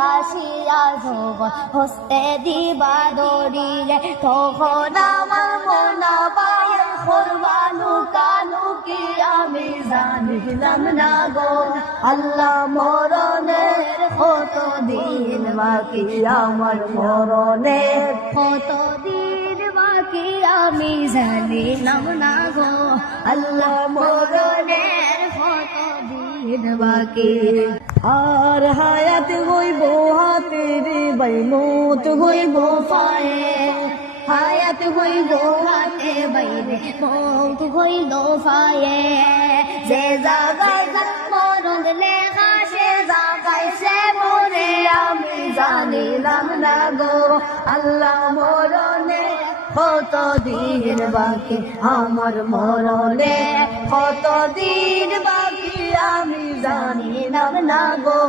Russia যখন হস্তে দিবা দরিয়ে, তখন আমার মনা পায়ে করবা লুকালুকি আমি জানিলাম না গো। আল্লাহ মরণের কত দিন বাকি, আমার মরণের কত দিন বাকি আমি জানিলাম না গো। আল্লাহ মরণের কত দিন বাকি। আর হায়াত হইব হাতের বাইমত হইব পায়ে, হায়াত হইব হাতে বাইরে মৌত হইল পায়ে। যে জাগায় মরণ লেখা সে জাগায় সে মরে আমি জানিলাম না গো। আল্লাহ মরণে কত দিন বাকি, আমার মরণে কত দিন বাকি আমি জানিলাম না গো।